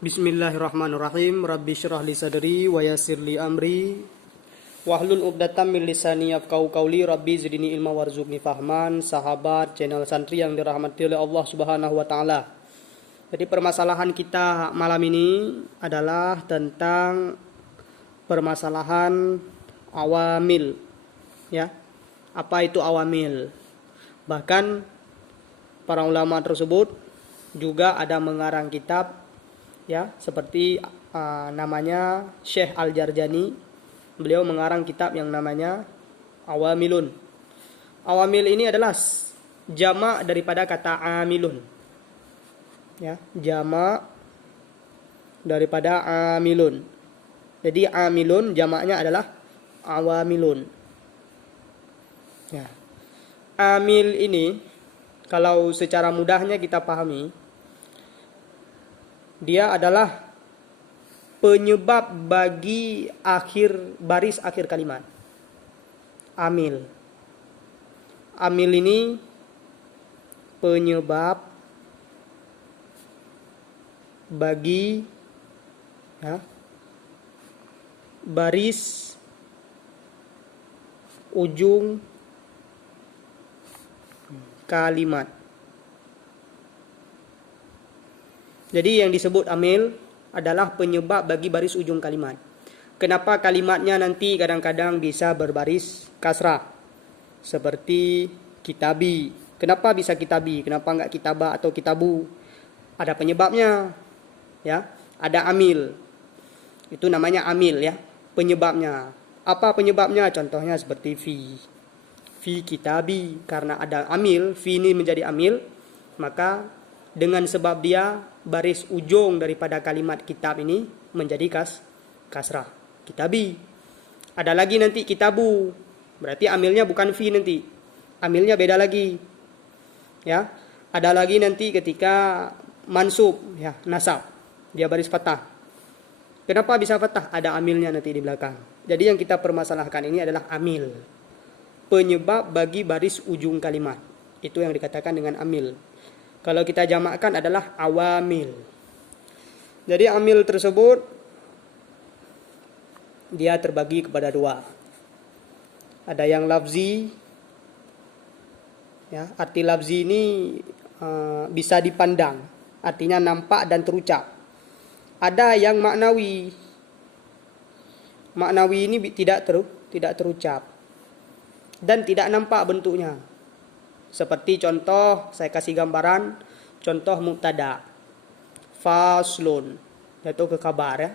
Bismillahirrahmanirrahim. Rabbi syrah li sadri wa yassir li amri wahlul 'uqdatam min lisani yafqahu qawli. Rabbi zidni ilma warzuqni fahman. Sahabat channel santri yang dirahmati oleh Allah Subhanahu wa taala. Jadi permasalahan kita malam ini adalah tentang permasalahan awamil. Ya. Apa itu awamil? Bahkan para ulama tersebut juga ada mengarang kitab, ya, seperti namanya Syekh Al-Jarjani. Beliau mengarang kitab yang namanya Awamilun. Awamil ini adalah jamak daripada kata amilun, ya, jamak daripada amilun. Jadi amilun jamaknya adalah awamilun, ya. Amil ini kalau secara mudahnya kita pahami, dia adalah penyebab bagi baris akhir kalimat. Amil. Amil ini penyebab bagi, ya, baris ujung kalimat. Jadi yang disebut amil adalah penyebab bagi baris ujung kalimat. Kenapa kalimatnya nanti kadang-kadang bisa berbaris kasrah? Seperti kitabi. Kenapa bisa kitabi? Kenapa enggak kitabah atau kitabu? Ada penyebabnya, ya. Ada amil. Itu namanya amil, ya. Penyebabnya. Apa penyebabnya? Contohnya seperti fi. Fi kitabi. Karena ada amil, fi ini menjadi amil, maka dengan sebab dia baris ujung daripada kalimat kitab ini menjadi kasrah. Kitabi. Ada lagi nanti kitabu. Berarti amilnya bukan fi nanti. Amilnya beda lagi. Ya. Ada lagi nanti ketika mansub, ya, nasab. Dia baris fathah. Kenapa bisa fathah? Ada amilnya nanti di belakang. Jadi yang kita permasalahkan ini adalah amil. Penyebab bagi baris ujung kalimat. Itu yang dikatakan dengan amil. Kalau kita jamakkan adalah awamil. Jadi amil tersebut dia terbagi kepada dua. Ada yang lafzi, ya, arti lafzi ini bisa dipandang, artinya nampak dan terucap. Ada yang maknawi. Maknawi ini tidak terucap dan tidak nampak bentuknya. Seperti contoh, saya kasih gambaran, contoh mubtada. Faslun, yaitu ke kabar, ya.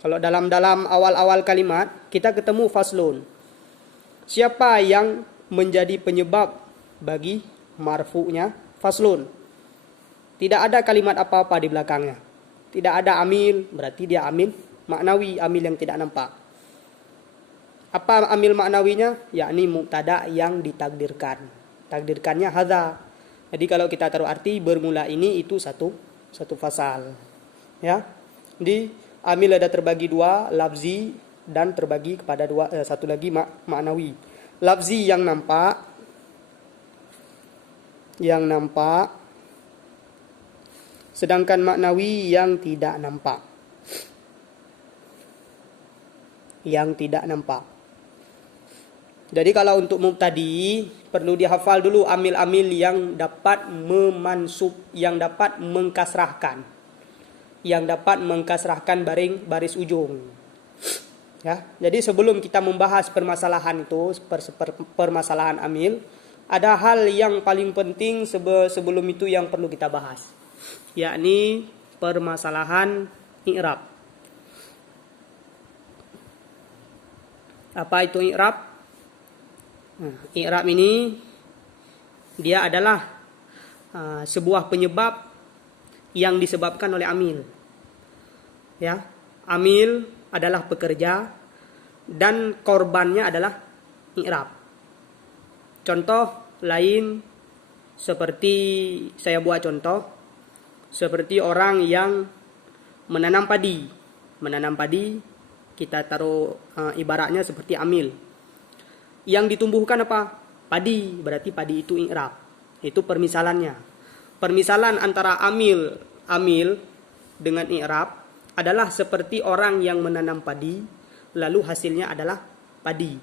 Kalau dalam awal-awal kalimat, kita ketemu faslun. Siapa yang menjadi penyebab bagi marfu'nya faslun? Tidak ada kalimat apa-apa di belakangnya. Tidak ada amil, berarti dia amil maknawi, amil yang tidak nampak. Apa amil maknawinya? Yakni mubtada yang ditakdirkan. Takdirkannya hadza. Jadi kalau kita taruh arti bermula ini, itu satu fasal, ya. Di amil ada terbagi dua, lafzi dan terbagi kepada satu lagi maknawi. Lafzi yang nampak, sedangkan maknawi yang tidak nampak. Jadi kalau untuk mubtadi perlu dihafal dulu amil-amil yang dapat memansub, yang dapat mengkasrahkan, baris ujung. Ya, jadi sebelum kita membahas permasalahan itu, permasalahan amil, ada hal yang paling penting sebelum itu yang perlu kita bahas, yakni permasalahan i'rab. Apa itu i'rab? I'rab ini dia adalah sebuah penyebab yang disebabkan oleh amil. Ya, amil adalah pekerja dan korbannya adalah i'rab. Contoh lain seperti saya buat contoh seperti orang yang menanam padi. Menanam padi kita taruh ibaratnya seperti amil. Yang ditumbuhkan apa? Padi, berarti padi itu i'rab. Itu permisalannya. Permisalan antara amil dengan i'rab adalah seperti orang yang menanam padi, lalu hasilnya adalah padi.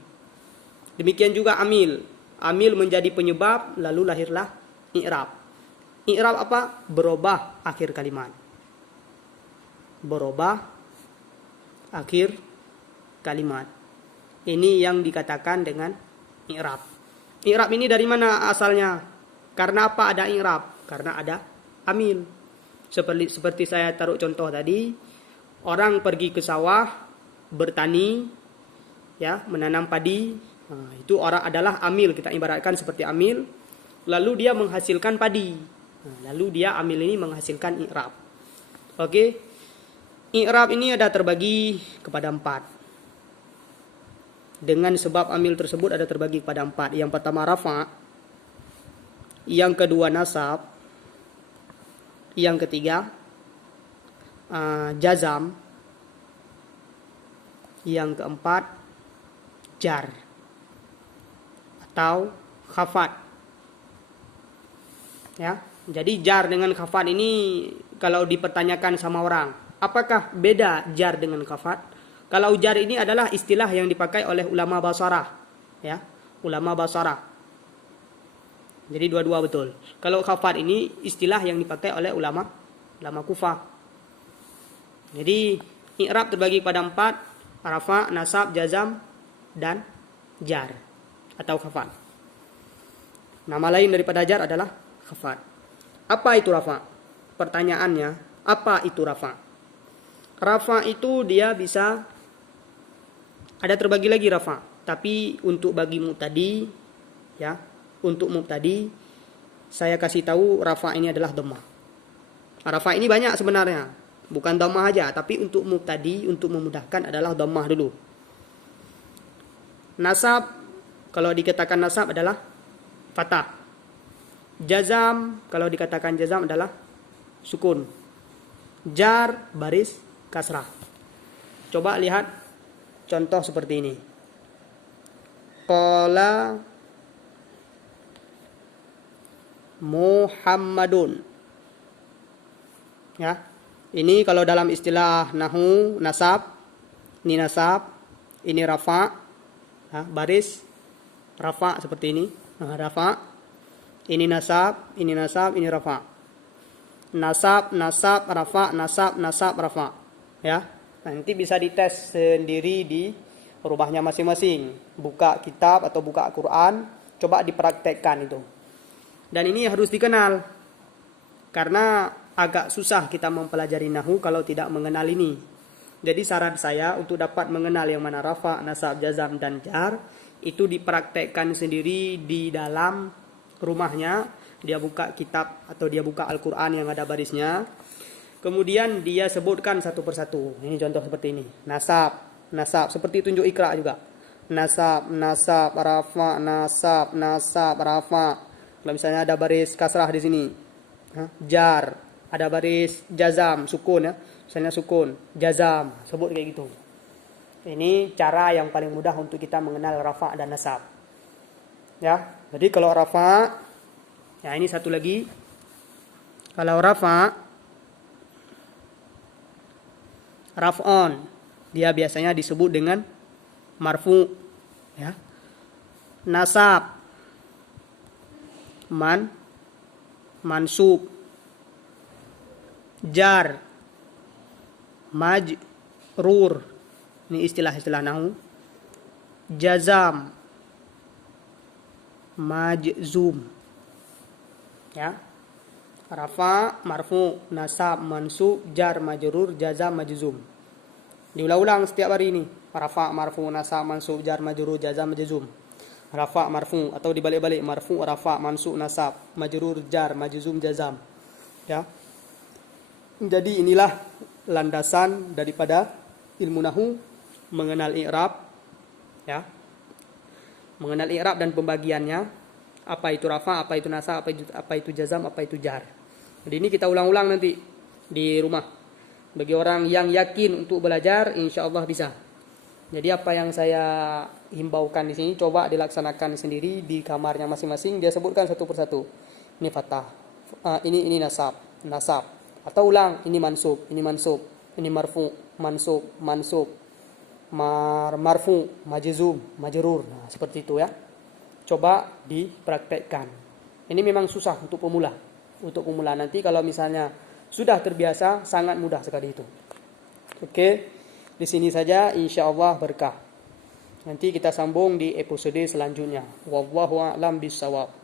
Demikian juga amil. Amil menjadi penyebab, lalu lahirlah i'rab. I'rab apa? Berubah akhir kalimat. Berubah akhir kalimat. Ini yang dikatakan dengan i'rab. I'rab ini dari mana asalnya? Karena apa ada i'rab? Karena ada amil. Seperti saya taruh contoh tadi, orang pergi ke sawah bertani, ya, menanam padi. Nah, itu orang adalah amil, kita ibaratkan seperti amil. Lalu dia menghasilkan padi. Nah, lalu dia amil ini menghasilkan i'rab. Oke. I'rab ini ada terbagi kepada 4. Dengan sebab amil tersebut ada terbagi kepada 4. Yang pertama rafa, yang kedua nasab, yang ketiga jazam, yang keempat jar atau khafat. Ya, jadi jar dengan khafat ini kalau dipertanyakan sama orang, apakah beda jar dengan khafat? Kalau jar ini adalah istilah yang dipakai oleh ulama basarah, ya, ulama basarah. Jadi dua-dua betul. Kalau khafat ini istilah yang dipakai oleh ulama Kufah. Jadi i'rab terbagi pada 4, rafa, nasab, jazam, dan jar atau khafat. Nama lain daripada jar adalah khafat. Apa itu rafa? Pertanyaannya, apa itu rafa? Rafa itu dia bisa ada terbagi lagi rafa, tapi untuk bagi mubtadi, ya, untuk mubtadi saya kasih tahu rafa ini adalah dhammah. Rafa ini banyak sebenarnya, bukan dhammah aja, tapi untuk mubtadi untuk memudahkan adalah dhammah dulu. Nasab, kalau dikatakan nasab adalah fathah. Jazam, kalau dikatakan jazam adalah sukun. Jar, baris kasrah. Coba lihat contoh seperti ini. Qala Muhammadun. Ya. Ini kalau dalam istilah nahwu nasab, ini nasab, ini rafa, ya, baris rafa seperti ini. Nah, rafa. Ini nasab, ini nasab, ini rafa. Nasab, nasab, rafa, nasab, nasab, rafa. Ya. Nanti bisa dites sendiri di rumahnya masing-masing. Buka kitab atau buka Quran, coba dipraktekkan itu. Dan ini harus dikenal. Karena agak susah kita mempelajari nahwu kalau tidak mengenal ini. Jadi saran saya untuk dapat mengenal yang mana rafa, nasab, jazam, dan jar, itu dipraktekkan sendiri di dalam rumahnya. Dia buka kitab atau dia buka Al-Quran yang ada barisnya. Kemudian dia sebutkan satu persatu. Ini contoh seperti ini. Nasab, nasab. Seperti tunjuk ikra juga. Nasab, nasab, rafa, nasab, nasab, rafa. Kalau misalnya ada baris kasrah di sini. Jar. Ada baris jazam, sukun ya. Misalnya sukun, jazam. Sebut kayak gitu. Ini cara yang paling mudah untuk kita mengenal rafa dan nasab. Ya. Jadi kalau rafa, ya ini satu lagi. Kalau rafa, raf'on, dia biasanya disebut dengan marfu, ya. Nasab, mansub. Jar, majrur. Ini istilah-istilah nahwu. Jazam, majzum. Ya. Rafa, marfu, nasab, mansub, jar, majrur, jazam, majzum. Diulang-ulang setiap hari ini. Rafa, marfu, nasab, mansub, jar, majrur, jazam, majzum. Rafa, marfu, atau dibalik-balik, marfu, rafa, mansub, nasab, majrur, jar, majzum, jazam. Ya. Jadi inilah landasan daripada ilmu nahwu, mengenal i'rab, ya. Mengenal i'rab dan pembagiannya. Apa itu rafa, apa itu nasab, apa itu jazam, apa itu jar. Jadi ini kita ulang-ulang nanti di rumah. Bagi orang yang yakin untuk belajar, insya Allah bisa. Jadi apa yang saya himbaukan di sini, coba dilaksanakan sendiri di kamarnya masing-masing. Dia sebutkan satu persatu. Ini fathah, ini nasab. Atau ulang, ini mansub, ini marfu, mansub, marfu, majzum, majrur. Nah, seperti itu ya. Coba dipraktekkan. Ini memang susah untuk pemula. Untuk pemula nanti kalau misalnya sudah terbiasa, sangat mudah sekali itu. Oke, di sini saja, insya Allah berkah. Nanti kita sambung di episode selanjutnya. Wallahu a'lam bishawab.